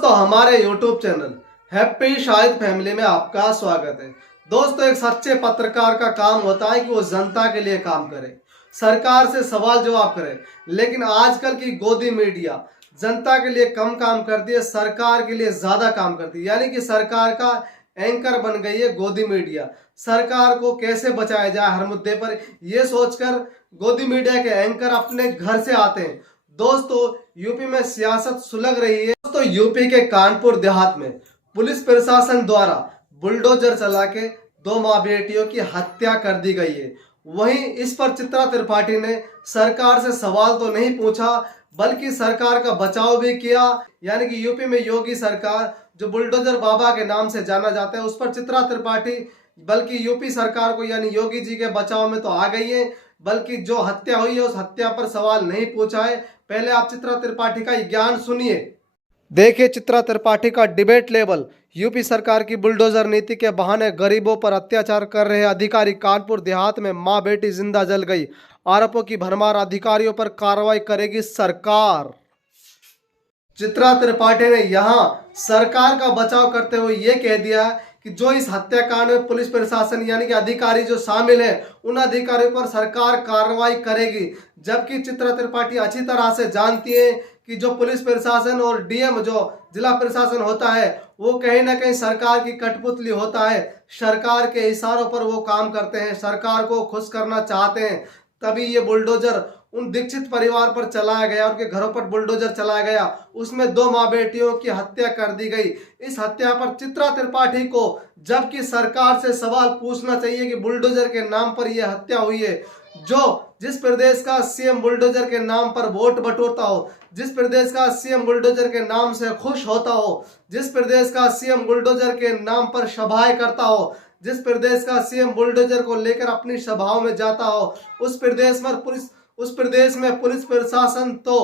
दोस्तों हमारे YouTube channel happy Shahid family में आपका स्वागत है। दोस्तों एक सच्चे पत्रकार का काम होता है कि वो जनता के लिए काम करे, सरकार से सवाल जवाब करे। लेकिन आजकल की गोदी मीडिया जनता के लिए कम काम करती है, सरकार के लिए ज्यादा काम करती है। यानी कि सरकार का एंकर बन गई है गोदी मीडिया। सरकार को कैसे बचाया जाए हर मुद्दे पर यह सोचकर गोदी मीडिया के एंकर अपने घर से आते हैं। दोस्तों यूपी में सियासत सुलग रही है। दोस्तों यूपी के कानपुर देहात में पुलिस प्रशासन द्वारा बुलडोजर चला के दो मां बेटियों की हत्या कर दी गई है। वहीं इस पर चित्रा त्रिपाठी ने सरकार से सवाल तो नहीं पूछा बल्कि सरकार का बचाव भी किया। यानी कि यूपी में योगी सरकार जो बुलडोजर बाबा के नाम से जाना जाता है, उस पर चित्रा त्रिपाठी बल्कि यूपी सरकार को यानी योगी जी के बचाव में तो आ गई है, बल्कि जो हत्या हुई है उस हत्या पर सवाल नहीं पूछा है। पहले आप चित्रा त्रिपाठी का ज्ञान सुनिए। देखिए चित्रा त्रिपाठी का डिबेट लेवल। यूपी सरकार की बुलडोजर नीति के बहाने गरीबों पर अत्याचार कर रहे अधिकारी। कानपुर देहात में मां बेटी जिंदा जल गई, आरोपों की भरमार, अधिकारियों पर कार्रवाई करेगी सरकार। चित्रा त्रिपाठी ने यहां सरकार का बचाव करते हुए यह कह दिया कि जो इस हत्याकांड में पुलिस प्रशासन यानी कि अधिकारी जो शामिल है उन अधिकारियों पर सरकार कार्रवाई करेगी। जबकि चित्रा त्रिपाठी अच्छी तरह से जानती है कि जो पुलिस प्रशासन और डीएम जो जिला प्रशासन होता है वो कहीं ना कहीं सरकार की कठपुतली होता है। सरकार के इशारों पर वो काम करते हैं, सरकार को खुश करना चाहते हैं। तभी ये बुलडोजर उन दीक्षित परिवार पर चलाया गया, उनके घरों पर बुलडोजर चलाया गया, उसमें दो मां बेटियों की हत्या कर दी गई। इस हत्या पर चित्रा त्रिपाठी को जबकि सरकार से सवाल पूछना चाहिए कि बुलडोजर के नाम पर यह हत्या हुई है। जिस प्रदेश का सीएम बुलडोजर के नाम पर वोट बटोरता हो, जिस प्रदेश का सीएम बुलडोजर के नाम से खुश होता हो, जिस प्रदेश का सीएम बुलडोजर के नाम पर सभाएं करता हो, जिस प्रदेश का सीएम बुलडोजर को लेकर अपनी सभाओं में जाता हो, उस प्रदेश में पुलिस प्रशासन तो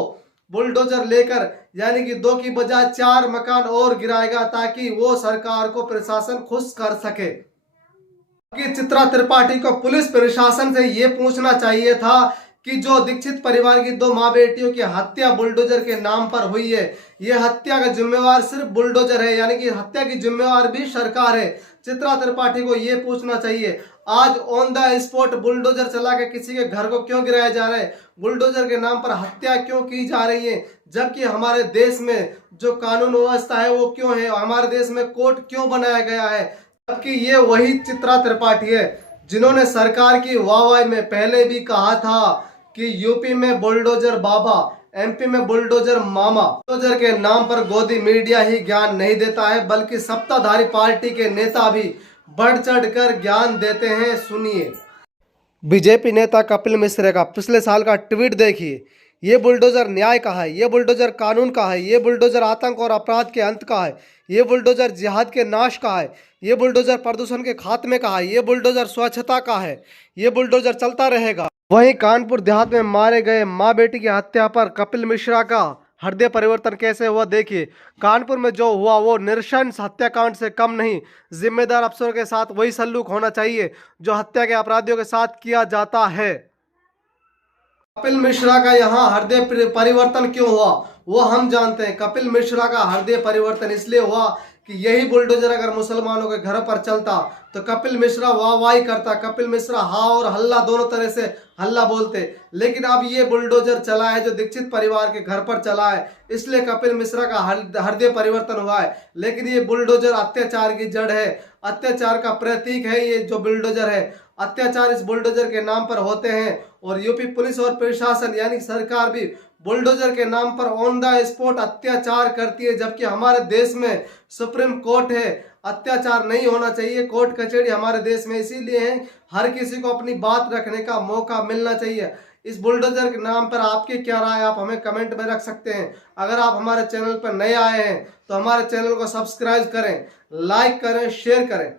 बुलडोजर लेकर यानी कि दो की बजाय चार मकान और गिराएगा ताकि वो सरकार को प्रशासन खुश कर सके। कि चित्रा त्रिपाठी को पुलिस प्रशासन से ये पूछना चाहिए था कि जो दीक्षित परिवार की दो मां बेटियों की हत्या बुलडोजर के नाम पर हुई है, ये हत्या का जिम्मेवार सिर्फ बुलडोजर है, यानी कि हत्या की जिम्मेवार भी सरकार है। चित्रा त्रिपाठी को ये पूछना चाहिए आज ऑन द स्पॉट बुलडोजर चला के किसी के घर को क्यों गिराया जा रहा है, बुलडोजर के नाम पर हत्या क्यों की जा रही है। जबकि हमारे देश में जो कानून व्यवस्था है वो क्यों है, हमारे देश में कोर्ट क्यों बनाया गया है। जबकि ये वही चित्रा त्रिपाठी है जिन्होंने सरकार की वाहवाही में पहले भी कहा था कि यूपी में बुलडोजर बाबा, एमपी में बुलडोजर मामा। बुलडोजर के नाम पर गोदी मीडिया ही ज्ञान नहीं देता है बल्कि सत्ताधारी पार्टी के नेता भी बढ़ चढ़कर ज्ञान देते हैं। सुनिए बीजेपी नेता कपिल मिश्रा का पिछले साल का ट्वीट देखिए। ये बुलडोजर न्याय का है, ये बुलडोजर कानून का है, ये बुलडोजर आतंक और अपराध के अंत का है, ये बुलडोजर जिहाद के नाश का है, ये बुलडोजर प्रदूषण के खात्मे का है, ये बुलडोजर स्वच्छता का है, ये बुलडोजर चलता रहेगा। वहीं कानपुर देहात में मारे गए मां बेटी की हत्या पर कपिल मिश्रा का हृदय परिवर्तन कैसे हुआ देखिए। कानपुर में जो हुआ वो नृशंस हत्याकांड से कम नहीं। जिम्मेदार अफसरों के साथ वही सलूक होना चाहिए जो हत्या के अपराधियों के साथ किया जाता है। कपिल मिश्रा का यहाँ हृदय परिवर्तन क्यों हुआ वो हम जानते हैं। कपिल मिश्रा का हृदय परिवर्तन इसलिए हुआ कि यही बुलडोजर अगर मुसलमानों के घर पर चलता तो कपिल मिश्रा वाहवाही करता, कपिल मिश्रा हाँ और हल्ला दोनों तरह से हल्ला बोलते। लेकिन अब ये बुलडोजर चला है जो दीक्षित परिवार के घर पर चला है, इसलिए कपिल मिश्रा का हृदय परिवर्तन हुआ है। लेकिन ये बुलडोजर अत्याचार की जड़ है, अत्याचार का प्रतीक है। ये जो बुलडोजर है, अत्याचार इस बुलडोजर के नाम पर होते हैं। और यूपी पुलिस और प्रशासन यानी सरकार भी बुलडोजर के नाम पर ऑन द स्पॉट अत्याचार करती है। जबकि हमारे देश में सुप्रीम कोर्ट है, अत्याचार नहीं होना चाहिए। कोर्ट कचहरी हमारे देश में इसीलिए है, हर किसी को अपनी बात रखने का मौका मिलना चाहिए। इस बुलडोजर के नाम पर आपकी क्या राय आप हमें कमेंट में रख सकते हैं। अगर आप हमारे चैनल पर नए आए हैं तो हमारे चैनल को सब्सक्राइब करें, लाइक करें, शेयर करें।